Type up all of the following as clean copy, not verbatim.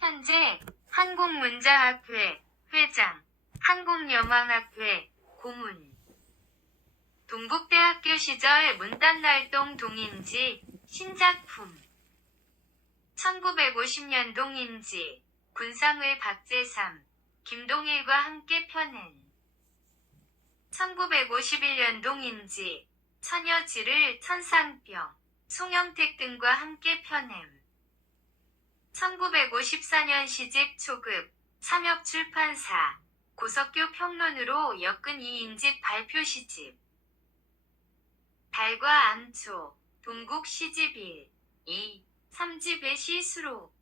현재 한국문자학회 회장, 한국여망학회 고문. 동국대학교 시절 문단날동 동인지 신작품. 1950년 동인지 군상의 박재삼, 김동일과 함께 펴낸 1951년 동인지 처녀지를 천상병, 송영택 등과 함께 펴냄. 1954년 시집 초급, 삼엽출판사, 고석교 평론으로 엮은 2인집 발표 시집. 달과 암초, 동국 시집 1, 2, 3집의 시수록.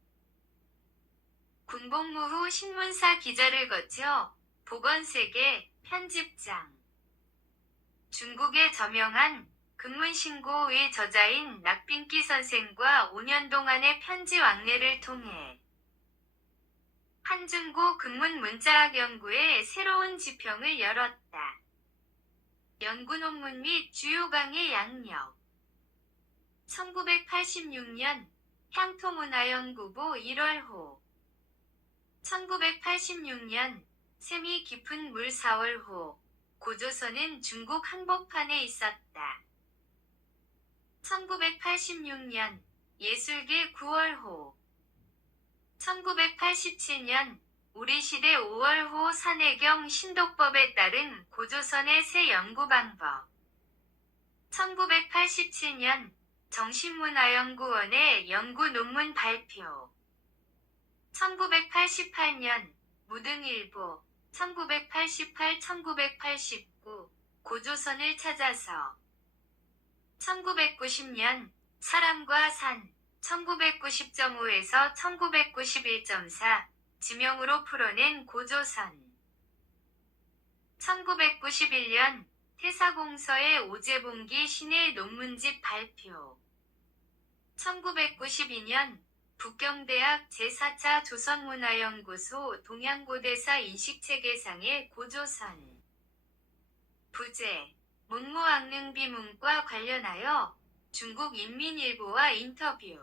군복무 후 신문사 기자를 거쳐 보건세계 편집장. 중국의 저명한 근문신고의 저자인 낙빈기 선생과 5년 동안의 편지 왕래를 통해 한중고 근문 문자학 연구의 새로운 지평을 열었다. 연구 논문 및 주요 강의 양력. 1986년 향토문화연구부 1월호. 1986년 샘이 깊은 물 4월호. 고조선은 중국 한복판에 있었다. 1986년 예술계 9월호. 1987년 우리 시대 5월호 산해경 신독법에 따른 고조선의 새 연구 방법. 1987년 정신문화연구원의 연구 논문 발표. 1988년 무등일보. 1988-1989 고조선을 찾아서. 1990년 사람과 산. 1990.5에서 1991.4 지명으로 풀어낸 고조선. 1991년 태사공서의 오제봉기 신의 논문집 발표. 1992년 북경대학 제4차 조선문화연구소 동양고대사 인식체계상의 고조선. 부제, 문무왕릉비문과 관련하여 중국인민일보와 인터뷰.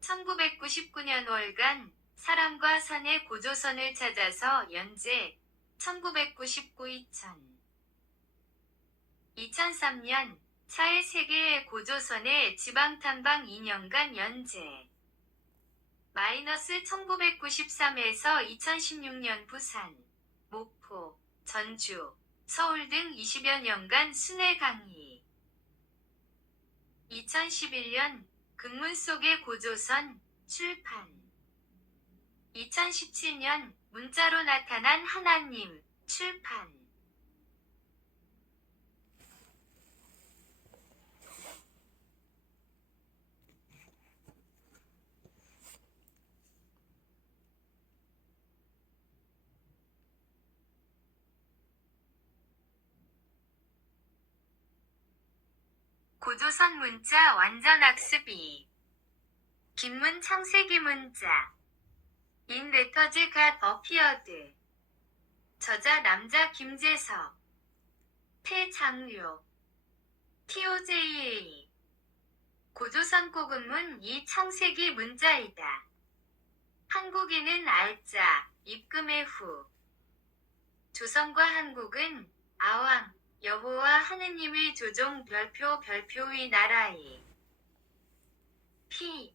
1999년 월간 사람과 산의 고조선을 찾아서 연재. 1999-2000. 2003년 차의 세계의 고조선의 지방탐방 2년간 연재. -1993에서 2016년 부산, 목포, 전주, 서울 등 20여 년간 순회 강의. 2011년 근문 속의 고조선 출판. 2017년 문자로 나타난 하나님 출판. 고조선 문자 완전 학습 2. 김문 창세기 문자. 인 레터즈 갓 어피어드. 저자 남자 김재석. 태장료. TOJA. 고조선 고근문 이 창세기 문자이다. 한국인은 알자, 입금의 후. 조선과 한국은 아왕, 여호와 하느님의 조종 별표의 나라이. 피.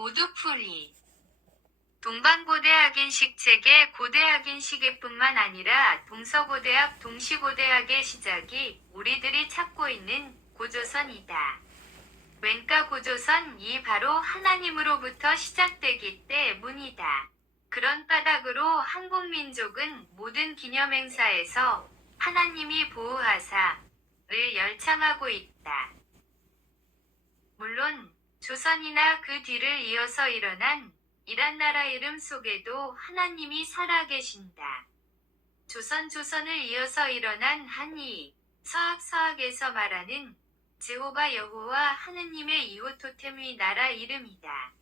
모두 풀이. 동방고대학인식 체계 고대학인식뿐만 아니라 동서고대학 동시고대학의 시작이 우리들이 찾고 있는 고조선이다. 웬가 고조선 이 바로 하나님으로부터 시작되기 때문이다. 그런 까닭으로 한국민족은 모든 기념행사에서 하나님이 보호하사를 열창하고 있다. 물론 조선이나 그 뒤를 이어서 일어난 이란 나라 이름 속에도 하나님이 살아계신다. 조선을 이어서 일어난 한이, 서학에서 말하는 제호바 여호와 하느님의 이호 토템의 나라 이름이다.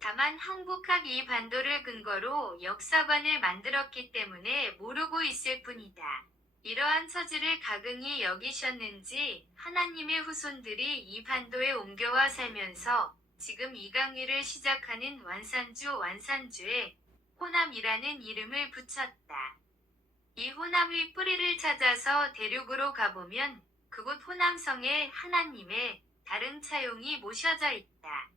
다만 한국학 이 반도를 근거로 역사관을 만들었기 때문에 모르고 있을 뿐이다. 이러한 처지를 가긍히 여기셨는지 하나님의 후손들이 이 반도에 옮겨와 살면서 지금 이 강의를 시작하는 완산주에 호남이라는 이름을 붙였다. 이 호남의 뿌리를 찾아서 대륙으로 가보면 그곳 호남성에 하나님의 다른 차용이 모셔져 있다.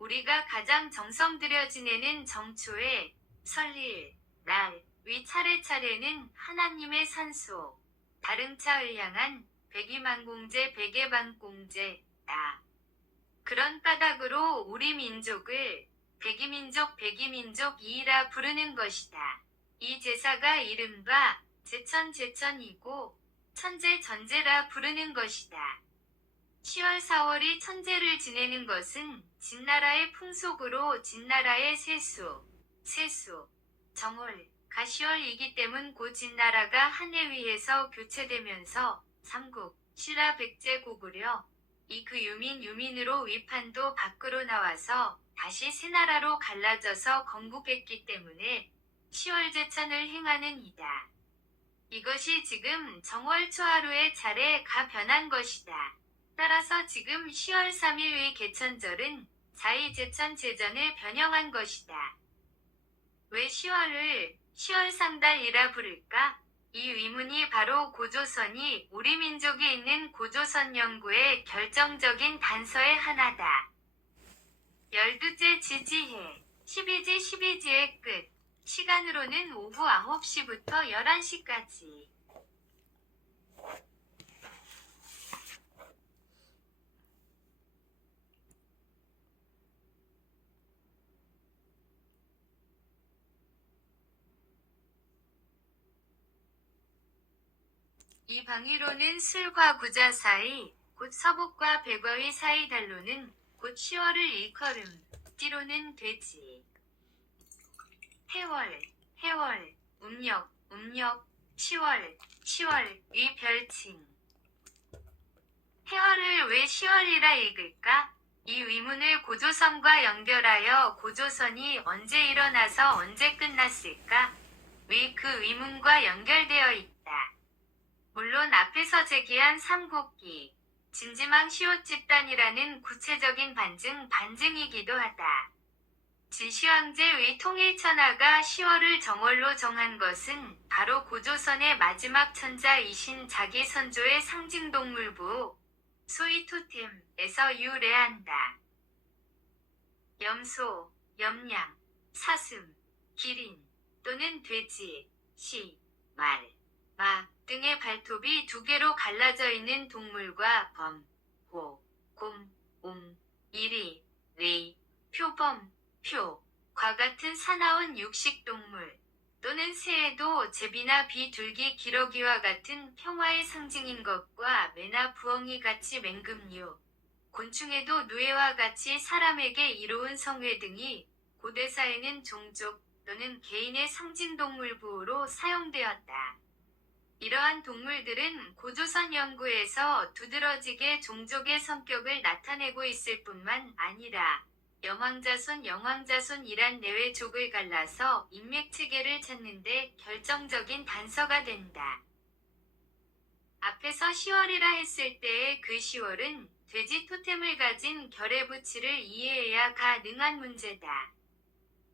우리가 가장 정성 들여 지내는 정초에 설일, 날, 위 차례차례는 하나님의 산소, 다릉차을 향한 백이만공제 백예반공제다. 그런 까닭으로 우리 민족을 백이민족이라 부르는 것이다. 이 제사가 이른바 제천이고 천제전제라 부르는 것이다. 10월 4월이 천제를 지내는 것은 진나라의 풍속으로 진나라의 세수, 정월, 가시월이기 때문 고 진나라가 한해 위에서 교체되면서 삼국, 신라 백제 고구려, 이 그 유민으로 위판도 밖으로 나와서 다시 새 나라로 갈라져서 건국했기 때문에 10월 제천을 행하는 이다. 이것이 지금 정월 초하루의 차례가 변한 것이다. 따라서 지금 10월 3일의 개천절은 자의제천 제전을 변형한 것이다. 왜 10월을 10월 상달이라 부를까? 이 의문이 바로 고조선이 우리 민족이 있는 고조선 연구의 결정적인 단서의 하나다. 12째 지지해 12지의 끝 시간으로는 오후 9시부터 11시까지 이 방위로는 술과 구자 사이, 곧 서북과 백과의 사이 달로는 곧 10월을 일컬음, 띠로는 돼지. 해월, 음력, 10월, 이 별칭. 해월을 왜 10월이라 읽을까? 이 의문을 고조선과 연결하여 고조선이 언제 일어나서 언제 끝났을까? 왜 그 의문과 연결되어 있다. 물론 앞에서 제기한 삼국기, 진지망 시옷 집단이라는 구체적인 반증이기도 하다. 진시황제의 통일천하가 10월을 정월로 정한 것은 바로 고조선의 마지막 천자이신 자기 선조의 상징동물부, 소위 토템에서 유래한다. 염소, 염양, 사슴, 기린 또는 돼지, 시, 말, 마 등의 발톱이 두 개로 갈라져 있는 동물과 범, 호, 곰, 옹, 이리, 리, 표범, 과 같은 사나운 육식동물 또는 새에도 제비나 비둘기 기러기와 같은 평화의 상징인 것과 매나 부엉이 같이 맹금류, 곤충에도 누에와 같이 사람에게 이로운 성회 등이 고대사에는 종족 또는 개인의 상징동물부로 사용되었다. 이러한 동물들은 고조선 연구에서 두드러지게 종족의 성격을 나타내고 있을 뿐만 아니라 영왕자손이란 내외족을 갈라서 인맥체계를 찾는데 결정적인 단서가 된다. 앞에서 10월이라 했을 때의 그 10월은 돼지 토템을 가진 결의부치를 이해해야 가능한 문제다.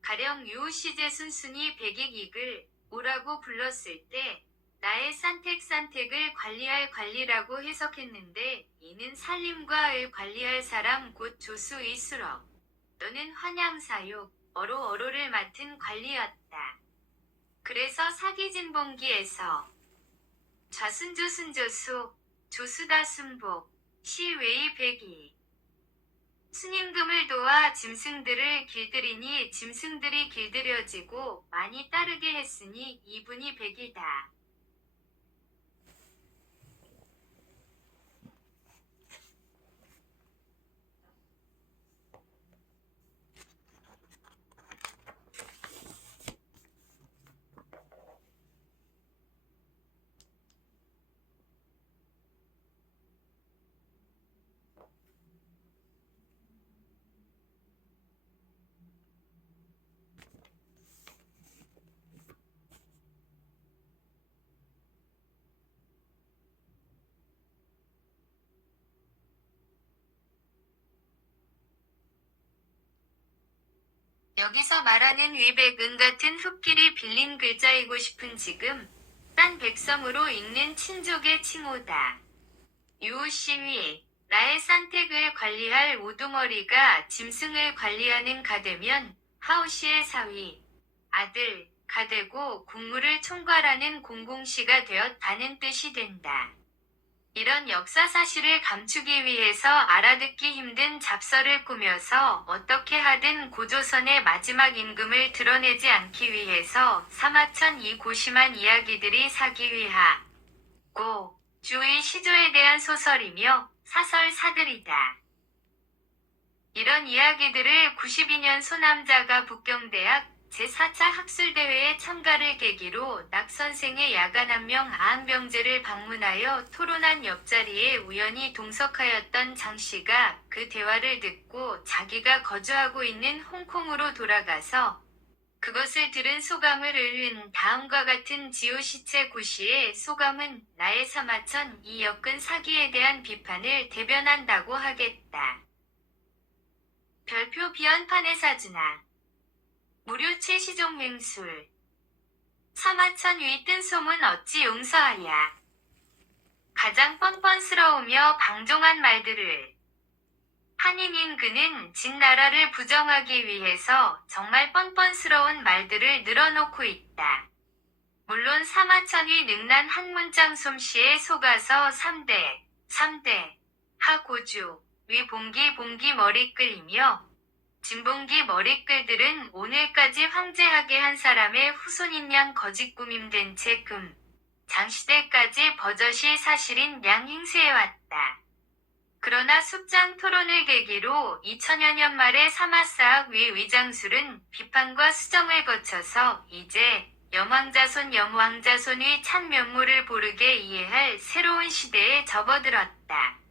가령 유우시제 순순히 백익익을 오라고 불렀을 때 나의 산택을 관리할 관리라고 해석했는데 이는 살림과 을 관리할 사람 곧 조수의 수럭 또는 환양사육 어로를 맡은 관리였다. 그래서 사기진봉기에서 좌순조순조수 조수다순복 시외의 백이 순임금을 도와 짐승들을 길들이니 짐승들이 길들여지고 많이 따르게 했으니 이분이 백이다. 여기서 말하는 위백은 같은 흙길이 빌린 글자이고 싶은 지금 딴 백섬으로 읽는 친족의 칭호다. 유시위 나의 산택을 관리할 우두머리가 짐승을 관리하는 가되면 하우시의 사위 아들 가되고 국무를 총괄하는 공공시가 되었다는 뜻이 된다. 이런 역사 사실을 감추기 위해서 알아듣기 힘든 잡서를 꾸며서 어떻게 하든 고조선의 마지막 임금을 드러내지 않기 위해서 사마천 이 고심한 이야기들이 사기위하고 주의 시조에 대한 소설이며 사설사들이다. 이런 이야기들을 92년 소남자가 북경대학 제4차 학술대회에 참가를 계기로 낙선생의 야간 한명 아한병제를 방문하여 토론한 옆자리에 우연히 동석하였던 장씨가 그 대화를 듣고 자기가 거주하고 있는 홍콩으로 돌아가서 그것을 들은 소감을 읽은 다음과 같은 지오시체 고시의 소감은 나의 사마천 이 엮은 사기에 대한 비판을 대변한다고 하겠다. 별표 비언판의 사주나 무료체 시종 맹술 사마천 위 뜬 소문 어찌 용서하랴. 가장 뻔뻔스러우며 방종한 말들을 한인인 그는 진나라를 부정하기 위해서 정말 뻔뻔스러운 말들을 늘어놓고 있다. 물론 사마천이 능란 한문장 솜씨에 속아서 3대 하고주 위 봉기 머리 끌이며 진봉기 머리끌들은 오늘까지 황제하게 한 사람의 후손인 양 거짓꾸밈된 채 장시대까지 버젓이 사실인 양 행세해왔다. 그러나 숫장 토론을 계기로 2000여 년 말에 사마사학 위 위장술은 비판과 수정을 거쳐서 이제 염왕자손의 참 면모를 고르게 이해할 새로운 시대에 접어들었다.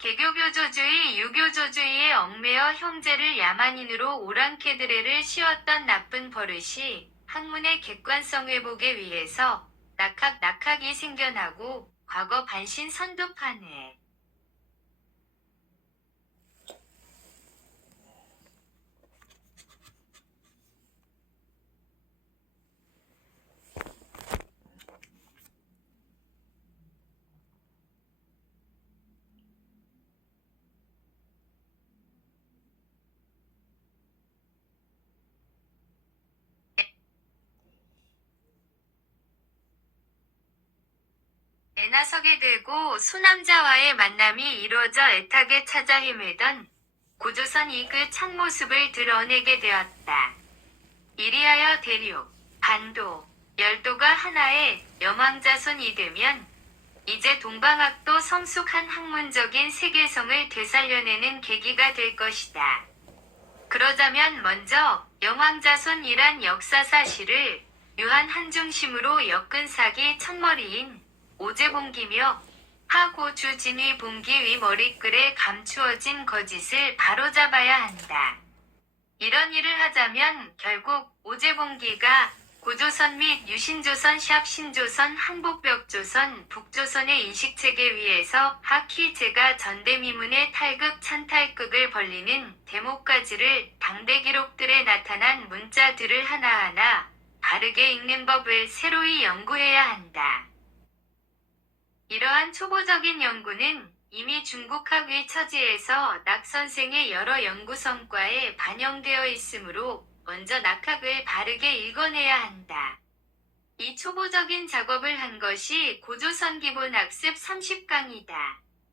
개교교조주의 유교조주의에 얽매여 형제를 야만인으로 오랑캐드레를 씌웠던 나쁜 버릇이 학문의 객관성 회복에 위해서 낙학이 생겨나고 과거 반신 선두판에 나서게 되고 소남자와의 만남이 이루어져 애타게 찾아 헤매던 고조선이 그 참모습을 드러내게 되었다. 이리하여 대륙, 반도, 열도가 하나의 염왕자손이 되면 이제 동방학도 성숙한 학문적인 세계성을 되살려내는 계기가 될 것이다. 그러자면 먼저 염왕자손이란 역사 사실을 유한 한중심으로 엮은 사기 첫머리인 오제봉기며 하고주 진위 봉기 위 머리글에 감추어진 거짓을 바로잡아야 한다. 이런 일을 하자면 결국 오제봉기가 고조선 및 유신조선 신조선 항복벽조선 북조선의 인식체계 위에서 하키제가 전대미문의 탈극 찬탈극을 벌리는 대목까지를 당대 기록들에 나타난 문자들을 하나하나 바르게 읽는 법을 새로이 연구해야 한다. 이러한 초보적인 연구는 이미 중국학위 처지에서 낙선생의 여러 연구 성과에 반영되어 있으므로 먼저 낙학을 바르게 읽어내야 한다. 이 초보적인 작업을 한 것이 고조선 기본학습 30강이다.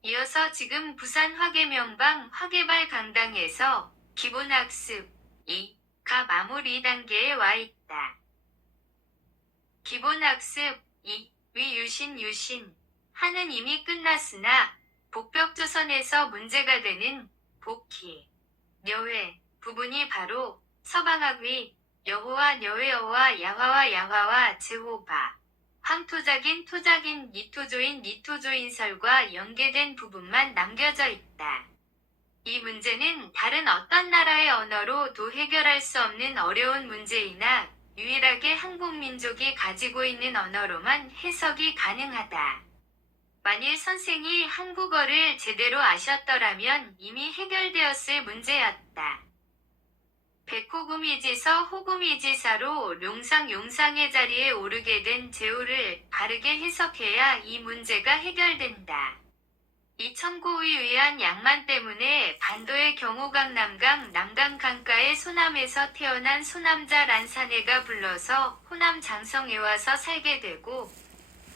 이어서 지금 부산 화계명방 화계발 강당에서 기본학습 2가 마무리 단계에 와 있다. 기본학습 2. 유신 하는 이미 끝났으나 복벽조선에서 문제가 되는 복희, 녀회 부분이 바로 서방학위, 여호와 여호와 야화와 야화와 제호바, 황토작인 토작인 니토조인 니토조인설과 연계된 부분만 남겨져 있다. 이 문제는 다른 어떤 나라의 언어로도 해결할 수 없는 어려운 문제이나 유일하게 한국 민족이 가지고 있는 언어로만 해석이 가능하다. 만일 선생이 한국어를 제대로 아셨더라면 이미 해결되었을 문제였다. 백호구미지서 호구미지사로 용상의 자리에 오르게 된 제호를 바르게 해석해야 이 문제가 해결된다. 이 청고에 의한 양만 때문에 반도의 경우 강남강 남강 강가의 소남에서 태어난 소남자 란사네가 불러서 호남 장성에 와서 살게 되고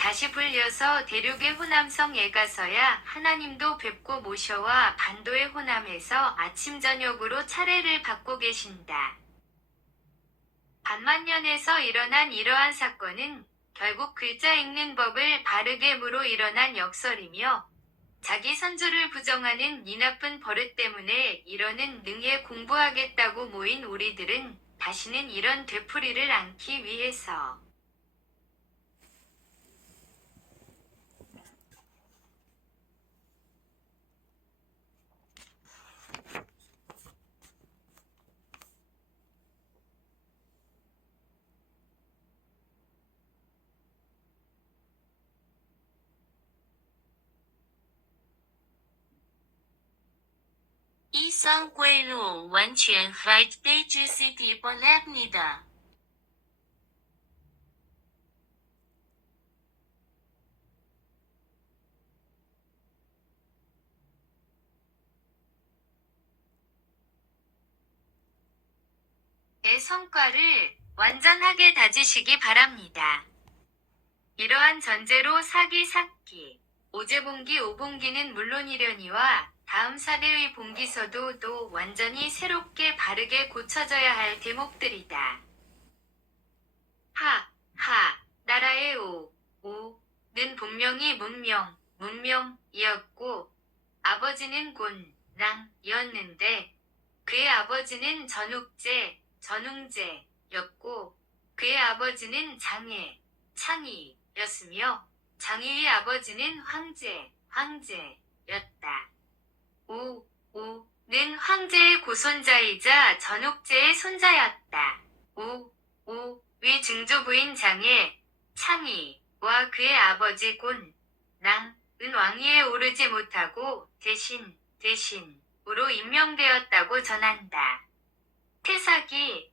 다시 불려서 대륙의 호남성에 가서야 하나님도 뵙고 모셔와 반도의 호남에서 아침 저녁으로 차례를 받고 계신다. 반만년에서 일어난 이러한 사건은 결국 글자 읽는 법을 바르게 무로 일어난 역설이며 자기 선조를 부정하는 이 나쁜 버릇 때문에 이러는 능에 공부하겠다고 모인 우리들은 다시는 이런 되풀이를 않기 위해서 이성归路完全还得知识的不赖你的。 의 성과를 완전하게 다지시기 바랍니다. 이러한 전제로 사기, 오제봉기 오봉기는 물론이려니와 다음 사대의 봉기서도 또 완전히 새롭게 바르게 고쳐져야 할 대목들이다. 나라의 오는 본명이 문명이었고 아버지는 곤랑이었는데 그의 아버지는 전웅제였고 그의 아버지는 창이였으며 장의의 아버지는 황제였다. 오는 황제의 고손자이자 전욱제의 손자였다. 의 증조부인 창의와 그의 아버지 곤랑은 왕위에 오르지 못하고 대신으로 임명되었다고 전한다. 태사기,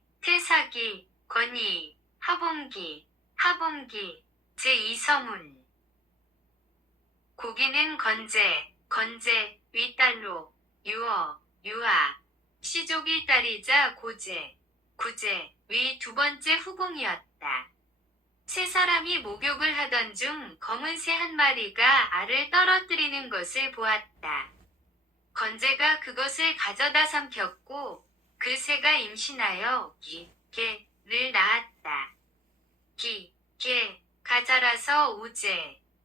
건의, 하봉기, 제2서문. 고기는 건제, 윗딸로, 유하, 시족의 딸이자 구제, 위 두 번째 후궁이었다. 세 사람이 목욕을 하던 중 검은 새 한 마리가 알을 떨어뜨리는 것을 보았다. 건제가 그것을 가져다 삼켰고 그 새가 임신하여 개를 낳았다. 개가 자라서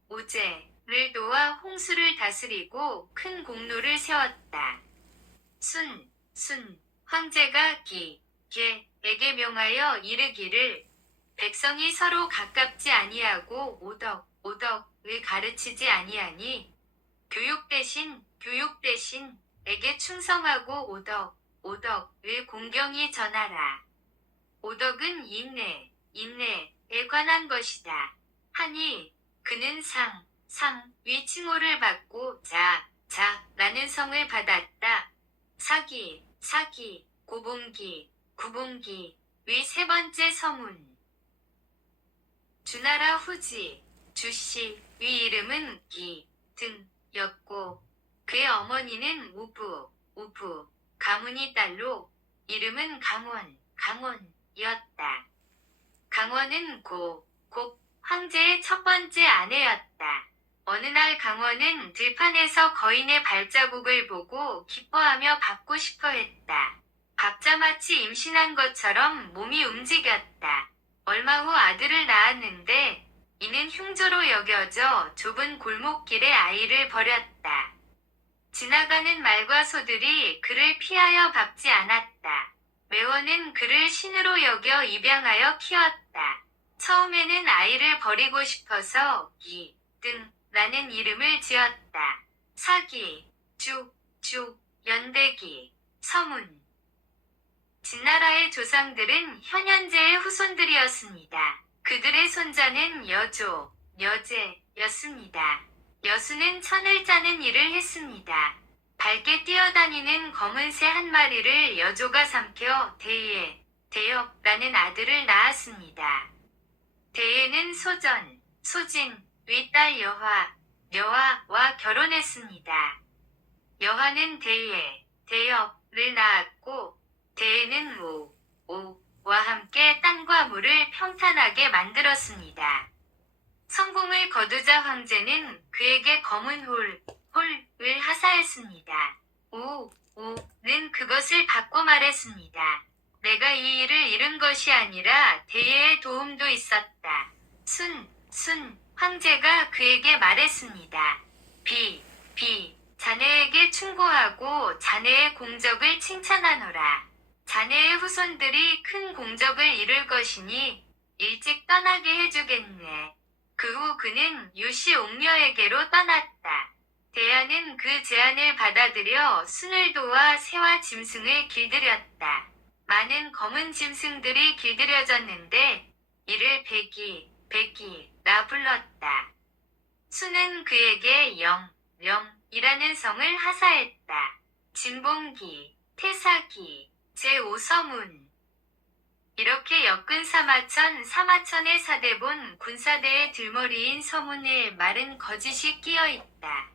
우제를 도와 홍수를 다스리고 큰 공로를 세웠다. 황제가 개에게 명하여 이르기를 백성이 서로 가깝지 아니하고 오덕을 가르치지 아니하니 교육 대신에게 충성하고 오덕을 공경히 전하라. 오덕은 인내에 관한 것이다. 하니 그는 위 칭호를 받고 자라는 성을 받았다. 사기, 구봉기 위 세 번째 서문. 주나라 후지, 주씨 위 이름은 등였고 그의 어머니는 우부, 가문이 딸로 이름은 강원이었다. 강원은 곱 황제의 첫 번째 아내였다. 어느 날 강원은 들판에서 거인의 발자국을 보고 기뻐하며 밟고 싶어 했다. 밟자 마치 임신한 것처럼 몸이 움직였다. 얼마 후 아들을 낳았는데 이는 흉조로 여겨져 좁은 골목길에 아이를 버렸다. 지나가는 말과 소들이 그를 피하여 밟지 않았다. 매원은 그를 신으로 여겨 입양하여 키웠다. 처음에는 아이를 버리고 싶어서 라는 이름을 지었다. 사기, 쭉, 연대기, 서문. 진나라의 조상들은 현현제의 후손들이었습니다. 그들의 손자는 여제였습니다. 여수는 천을 짜는 일을 했습니다. 밝게 뛰어다니는 검은 새 한 마리를 여조가 삼켜 대엽라는 아들을 낳았습니다. 대예는 소진, 윗딸 여화와 결혼했습니다. 여화는 대엽을 낳았고, 대예는 오와 함께 땅과 물을 평탄하게 만들었습니다. 성공을 거두자 황제는 그에게 검은 홀을 하사했습니다. 오는 그것을 받고 말했습니다. 내가 이 일을 이룬 것이 아니라 대예의 도움도 있었다. 황제가 그에게 말했습니다. 자네에게 충고하고 자네의 공적을 칭찬하노라. 자네의 후손들이 큰 공적을 이룰 것이니 일찍 떠나게 해주겠네. 그 후 그는 유씨 옥녀에게로 떠났다. 대야는 그 제안을 받아들여 순을 도와 새와 짐승을 길들였다. 많은 검은 짐승들이 길들여졌는데 이를 백이라 불렀다. 수는 그에게 영이라는 성을 하사했다. 진봉기, 태사기, 제5서문. 이렇게 역근 사마천의 사대본 군사대의 들머리인 서문에 말은 거짓이 끼어 있다.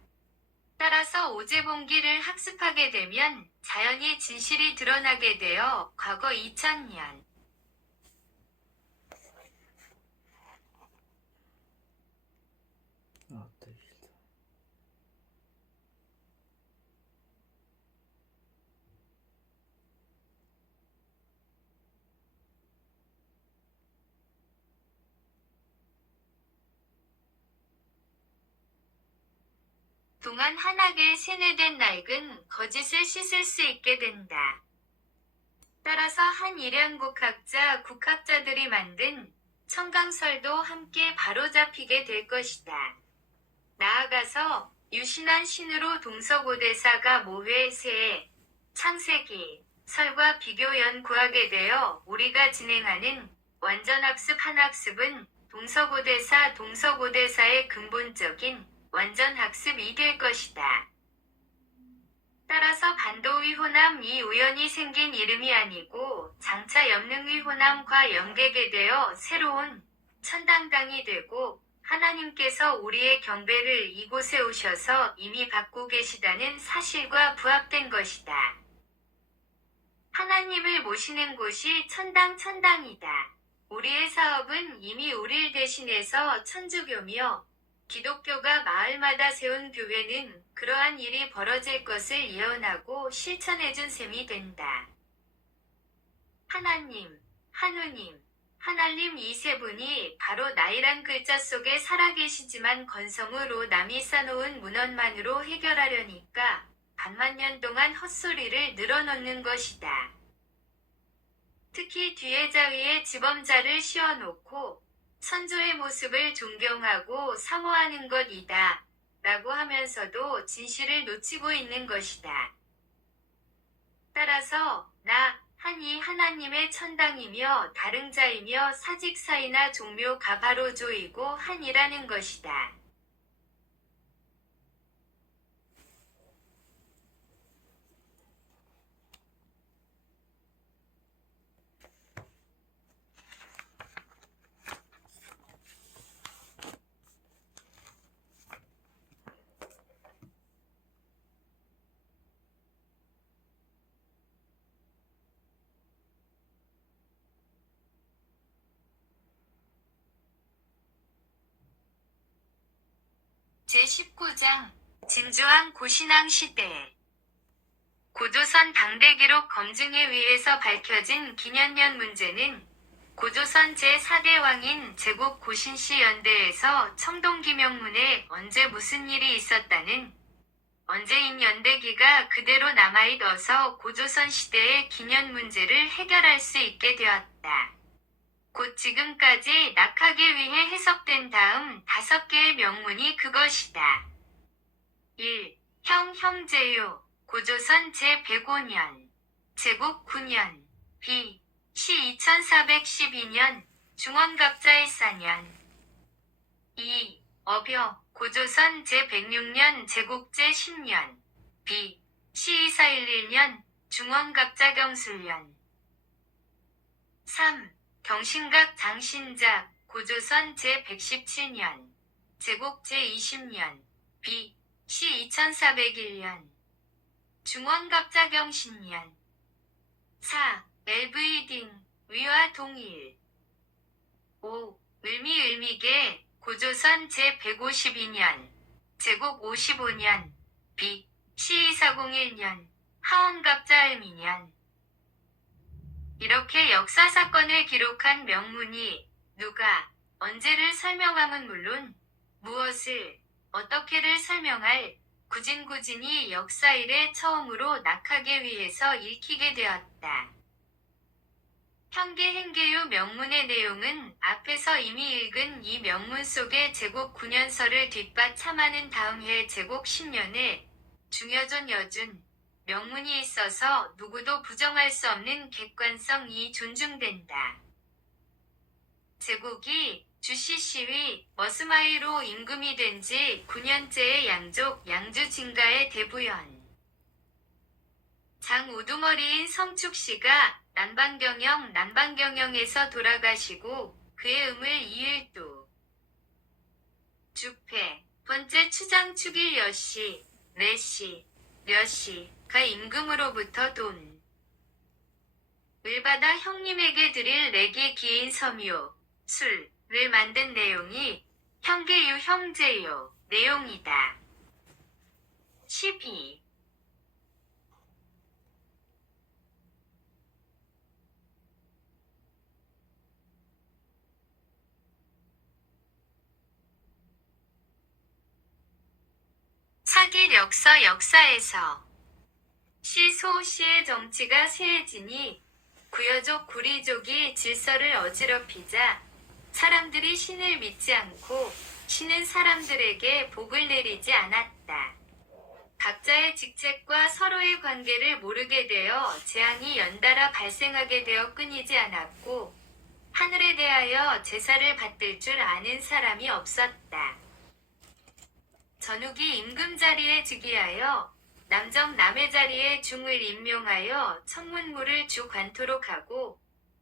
따라서 오제봉기를 학습하게 되면 자연히 진실이 드러나게 되어 과거 2000년 동안 한학에 세뇌된 낡은 거짓을 씻을 수 있게 된다. 따라서 한 일양국학자, 국학자들이 만든 청강설도 함께 바로잡히게 될 것이다. 나아가서 유신한 신으로 동서고대사가 모회, 세, 창세기, 설과 비교 연구하게 되어 우리가 진행하는 완전학습 한학습은 동서고대사의 근본적인 완전학습이 될 것이다. 따라서 반도의 호남이 우연히 생긴 이름이 아니고 장차 염능의 호남과 연계게 되어 새로운 천당당이 되고 하나님께서 우리의 경배를 이곳에 오셔서 이미 받고 계시다는 사실과 부합된 것이다. 하나님을 모시는 곳이 천당이다. 우리의 사업은 이미 우리를 대신해서 천주교며 기독교가 마을마다 세운 교회는 그러한 일이 벌어질 것을 예언하고 실천해준 셈이 된다. 하나님, 한우님, 하나님 이 세 분이 바로 나이란 글자 속에 살아계시지만 건성으로 남이 쌓아놓은 문헌만으로 해결하려니까 반만 년 동안 헛소리를 늘어놓는 것이다. 특히 뒤에 자위에 지범자를 씌워놓고 선조의 모습을 존경하고 사모하는 것이다. 라고 하면서도 진실을 놓치고 있는 것이다. 따라서 한이 하나님의 천당이며 다른자이며 사직사이나 종묘가 바로 조이고 한이라는 것이다. 제19장 진주왕 고신왕 시대 고조선 당대기록 검증에 의해서 밝혀진 기년년 문제는 고조선 제4대 왕인 제국 고신씨 연대에서 청동기명문에 언제 무슨 일이 있었다는 언제인 연대기가 그대로 남아있어서 고조선 시대의 기년 문제를 해결할 수 있게 되었다. 곧 지금까지 낙하기 위해 해석된 다음 5개의 명문이 그것이다. 1. 형제요. 고조선 제105년. 제국 9년. 비. 시 2412년. 중원갑자 14년. 2. 어벼. 고조선 제106년 제국 제10년. 비. 시 2411년. 중원갑자 경술년. 3. 경신각 장신작. 고조선 제117년. 제국 제20년. 비. 시 2401년. 중원갑자 경신년. 4. LV딩. 위와 동일. 5. 을미계. 고조선 제152년. 제국 55년. 비. 시 2401년. 하원갑자 을미년. 이렇게 역사 사건을 기록한 명문이 누가 언제를 설명함은 물론 무엇을 어떻게를 설명할 구진구진이 역사 이래 처음으로 낙하기 위해서 읽히게 되었다. 형계행계요 명문의 내용은 앞에서 이미 읽은 이 명문 속의 제국 9년설을 뒷받침하는 다음 해 제국 10년에 중여존 여준 명문이 있어서 누구도 부정할 수 없는 객관성이 존중된다. 제국이 주씨 시위 머스마이로 임금이 된 지 9년째의 양족 양주 진가의 대부연. 장 우두머리인 성축씨가 남방경영에서 돌아가시고 그의 음을 이을도 주패 번째 추장 축일 여씨 내씨 려씨가 임금으로부터 돈을 받아 형님에게 드릴 내기 기인 섬유 술을 만든 내용이 형계유 형제요 내용이다. 12. 사기력서 역사에서 시소시의 정치가 쇠해지니 구여족 구리족이 질서를 어지럽히자 사람들이 신을 믿지 않고 신은 사람들에게 복을 내리지 않았다. 각자의 직책과 서로의 관계를 모르게 되어 재앙이 연달아 발생하게 되어 끊이지 않았고 하늘에 대하여 제사를 받들 줄 아는 사람이 없었다. 전욱이 임금 자리에 즉위하여 남정 남의 자리에 중을 임명하여 청문무를 주 관토록 하고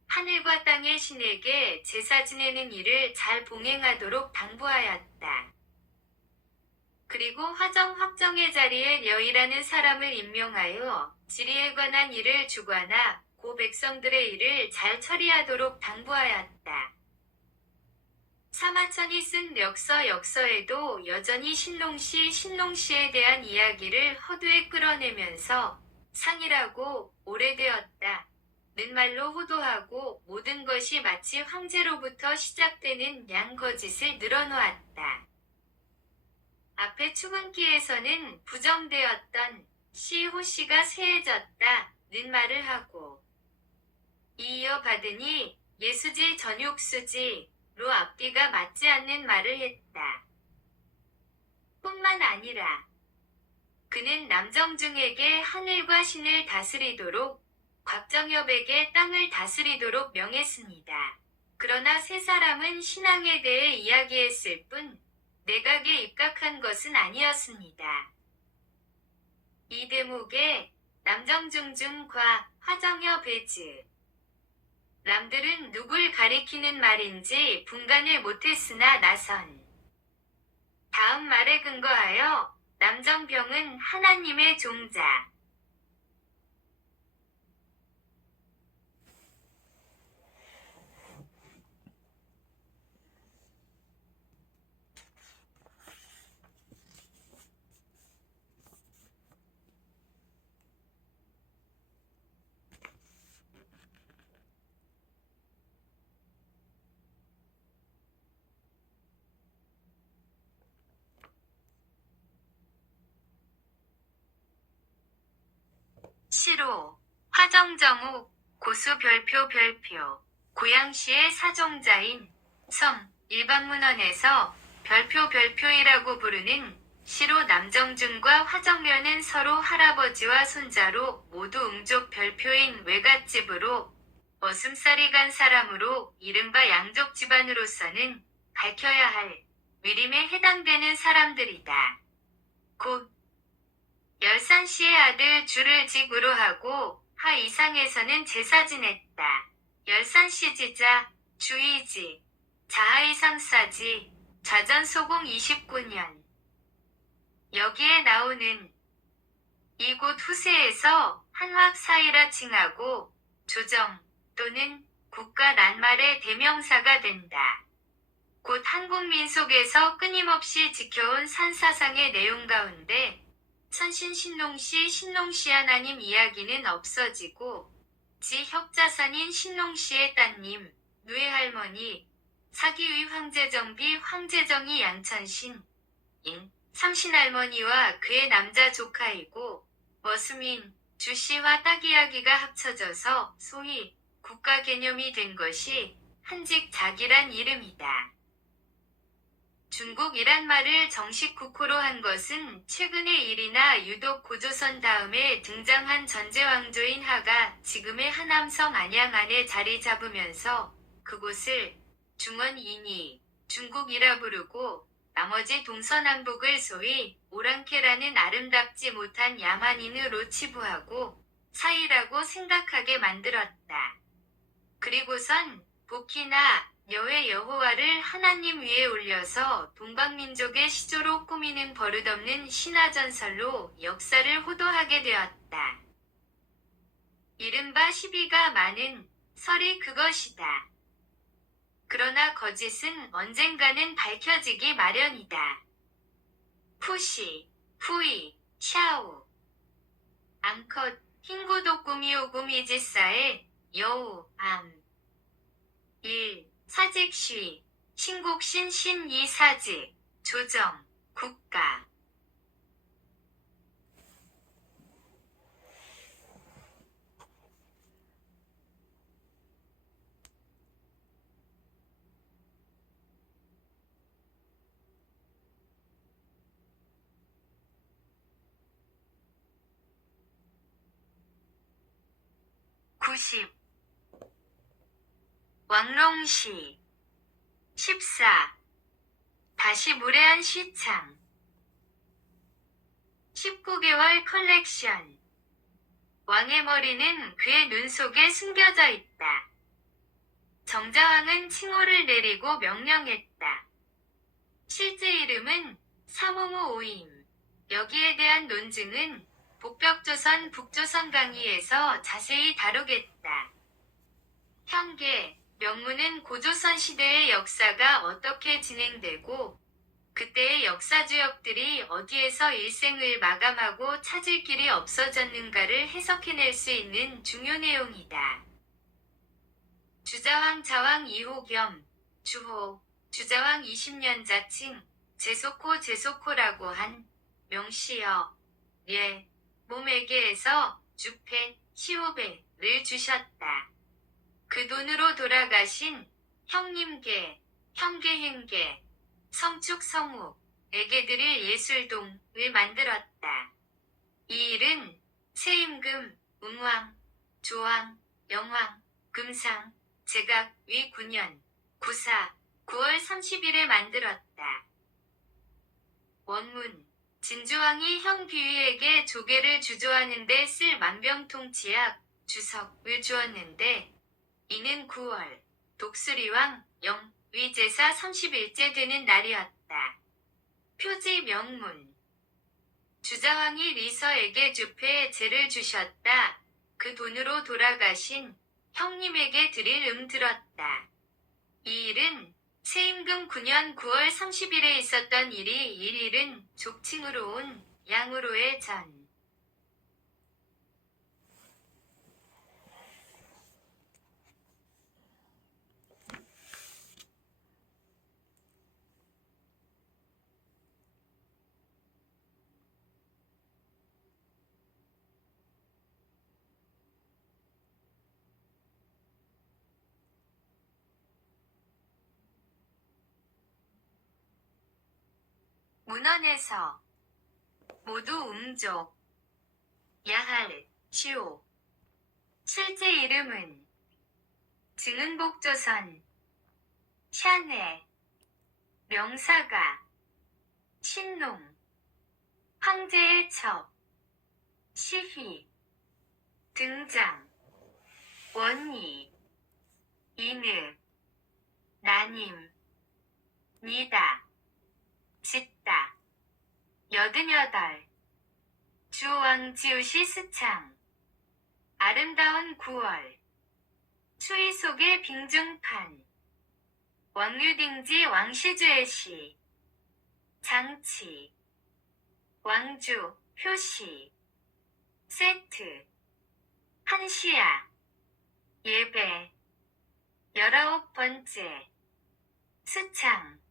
하늘과 땅의 신에게 제사 지내는 일을 잘 봉행하도록 당부하였다. 그리고 화정 확정의 자리에 려이라는 사람을 임명하여 지리에 관한 일을 주관하 고 백성들의 일을 잘 처리하도록 당부하였다. 사마천이 쓴 역서에도 여전히 신농시에 대한 이야기를 허두에 끌어내면서 상이라고 오래되었다. 는 말로 호도하고 모든 것이 마치 황제로부터 시작되는 양거짓을 늘어놓았다. 앞에 추근기에서는 부정되었던 시호씨가 쇠해졌다. 는 말을 하고 이어받으니 예수지 전육수지 로 앞뒤가 맞지 않는 말을 했다. 뿐만 아니라 그는 남정중에게 하늘과 신을 다스리도록 곽정엽에게 땅을 다스리도록 명했습니다. 그러나 세 사람은 신앙에 대해 이야기했을 뿐 내각에 입각한 것은 아니었습니다. 이 대목에 남정중과 화정엽 배즈 남들은 누굴 가리키는 말인지 분간을 못했으나 나선 다음 말에 근거하여 남정병은 하나님의 종자 시로, 화정정욱, 고수 별표, 고양시의 사종자인 성, 일반문헌에서 별표이라고 부르는 시로 남정준과 화정련은 서로 할아버지와 손자로 모두 웅족 별표인 외갓집으로 머슴살이 간 사람으로 이른바 양족 집안으로서는 밝혀야 할 위림에 해당되는 사람들이다. 곧 열산시의 아들 주를 직으로 하고 하 이상에서는 제사 지냈다. 열산시 지자, 주이지, 자하이상사지, 좌전소공 29년. 여기에 나오는 이곳 후세에서 한왁사이라 칭하고 조정 또는 국가 낱말의 대명사가 된다. 곧 한국 민속에서 끊임없이 지켜온 산사상의 내용 가운데 천신 신농시 하나님 이야기는 없어지고 지 혁자산인 신농시의 따님, 누의 할머니, 사기의 황제정이 양천신, 인, 삼신할머니와 그의 남자 조카이고 머슴인 주씨와 딸 이야기가 합쳐져서 소위 국가 개념이 된 것이 한직작이란 이름이다. 중국이란 말을 정식 국호로 한 것은 최근의 일이나 유독 고조선 다음에 등장한 전제왕조인 하가 지금의 하남성 안양 안에 자리 잡으면서 그곳을 중원인이 중국이라 부르고 나머지 동서남북을 소위 오랑캐라는 아름답지 못한 야만인으로 치부하고 사이라고 생각하게 만들었다. 그리고선 복희나 여호와 여호와를 하나님 위에 올려서 동방민족의 시조로 꾸미는 버릇없는 신화전설로 역사를 호도하게 되었다. 이른바 시비가 많은 설이 그것이다. 그러나 거짓은 언젠가는 밝혀지기 마련이다. 푸시, 후이, 샤오, 암컷, 흰구독구미오구미지사의 여우, 암 1. 사직쉬, 신곡신 신이사직, 조정, 국가. (90) 왕롱시 14. 다시 무례한 시창 19개월 컬렉션. 왕의 머리는 그의 눈 속에 숨겨져 있다. 정자왕은 칭호를 내리고 명령했다. 실제 이름은 사몽우 오임. 여기에 대한 논증은 복벽조선 북조선 강의에서 자세히 다루겠다. 형계, 명문은 고조선 시대의 역사가 어떻게 진행되고 그때의 역사주역들이 어디에서 일생을 마감하고 찾을 길이 없어졌는가를 해석해낼 수 있는 중요 내용이다. 주자왕 자왕 2호 겸 주호, 주자왕 20년자 칭, 제소코라고 한 명시여, 예, 몸에게에서 주패, 시오배를 주셨다. 그 돈으로 돌아가신 형님계, 형계행계, 성축 성욱에게 드릴 예술동을 만들었다. 이 일은 세임금, 웅왕, 조왕, 영왕, 금상, 제각, 위 9년, 구사, 9월 30일에 만들었다. 원문, 진주왕이 형 비위에게 조개를 주조하는데 쓸 만병통치약, 주석을 주었는데 이는 9월, 독수리왕, 영, 위 제사 30일째 되는 날이었다. 표지 명문. 주자왕이 리서에게 주패에 제를 주셨다. 그 돈으로 돌아가신 형님에게 드릴 들었다. 이 일은 세임금 9년 9월 30일에 있었던 일이 일일은 족칭으로 온 양으로의 전. 문헌에서 모두 음족, 야할, 시오. 실제 이름은 증은복조선, 샤네, 명사가, 신농, 황제의 첩, 시휘, 등장, 원이, 인읍, 난임, 니다, 짓다, 88, 주왕지우시 스창, 아름다운 9월, 추위 속의 빙중판, 왕류딩지 왕시주의 시, 장치, 왕주, 표시, 세트, 한시야, 예배, 19번째, 스창,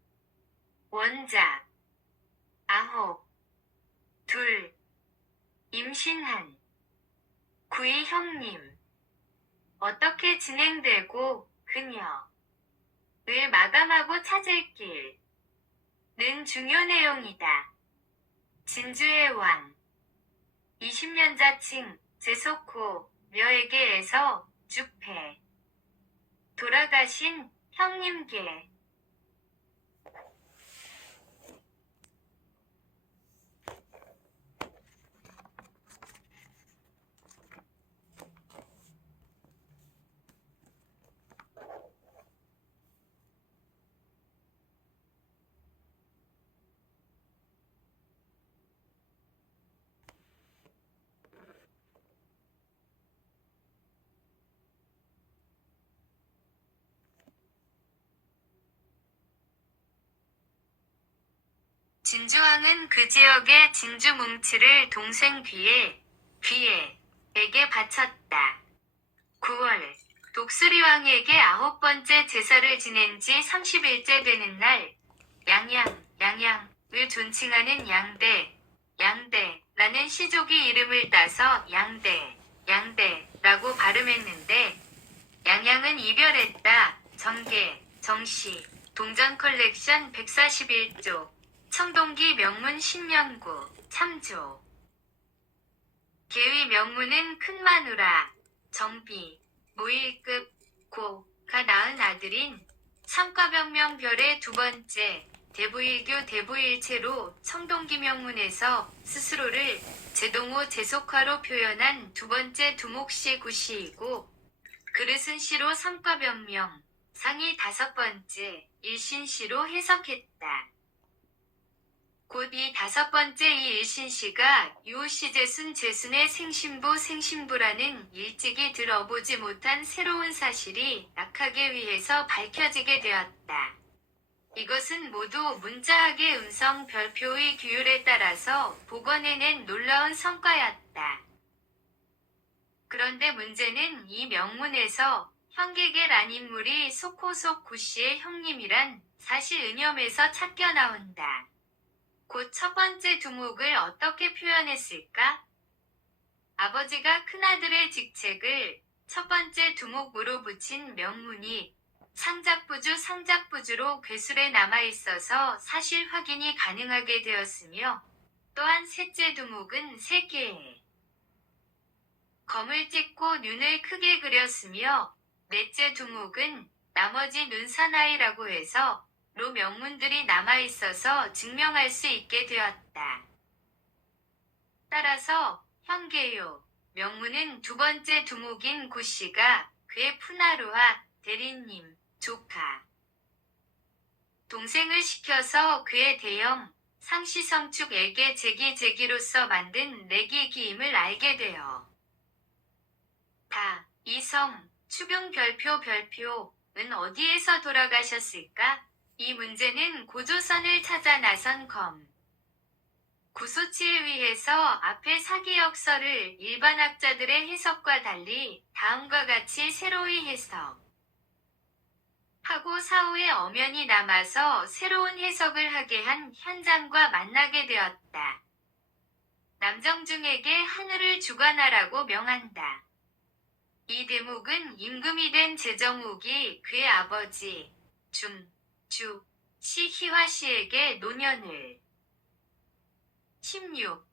원작, 아홉, 둘, 임신한, 구이 형님, 어떻게 진행되고 그녀를 마감하고 찾을 길는 중요 내용이다. 진주의 왕, 20년자칭, 제소코, 묘에게에서 주패, 돌아가신 형님께 진주왕은 그 지역의 진주 뭉치를 동생 귀에에게 바쳤다. 9월, 독수리왕에게 9번째 제사를 지낸 지 30일째 되는 날, 양양을 존칭하는 양대라는 시족이 이름을 따서 양대라고 발음했는데, 양양은 이별했다. 정시, 동전 컬렉션 141조, 청동기 명문 신년구, 3조. 계위 명문은 큰 마누라, 정비, 모일급, 고가 낳은 아들인 삼과병명 별의 두 번째, 대부일교 대부일체로 청동기 명문에서 스스로를 제동호 제속화로 표현한 두 번째 두목시 구시이고, 그릇은 시로 삼과병명, 상이 5번째, 일신시로 해석했다. 곧 이 5번째 이 일신시가 유시제순 제순의 생신부라는 일찍이 들어보지 못한 새로운 사실이 약하게 위해서 밝혀지게 되었다. 이것은 모두 문자학의 음성 별표의 규율에 따라서 복원해낸 놀라운 성과였다. 그런데 문제는 이 명문에서 형객의란 인물이 소코속 구씨의 형님이란 사실 은염에서 찾겨 나온다. 곧 첫 번째 두목을 어떻게 표현했을까? 아버지가 큰아들의 직책을 첫 번째 두목으로 붙인 명문이 상작부주로 괴술에 남아있어서 사실 확인이 가능하게 되었으며, 또한 셋째 두목은 세개의 검을 찍고 눈을 크게 그렸으며, 넷째 두목은 나머지 눈 사나이라고 해서 로 명문들이 남아있어서 증명할 수 있게 되었다. 따라서 형계요 명문은 두 번째 두목인 구씨가 그의 푸나루와 대리님, 조카, 동생을 시켜서 그의 대형 상시성축에게 제기로서 만든 내기기임을 알게 되어 이성, 추경 별표는 어디에서 돌아가셨을까? 이 문제는 고조선을 찾아 나선 구소치에 의해서 앞의 사기역설을 일반 학자들의 해석과 달리 다음과 같이 새로이 해석하고 사후에 엄연히 남아서 새로운 해석을 하게 한 현장과 만나게 되었다. 남정중에게 하늘을 주관하라고 명한다. 이 대목은 임금이 된 제정욱이 그의 아버지 시희화씨에게 노년을 16.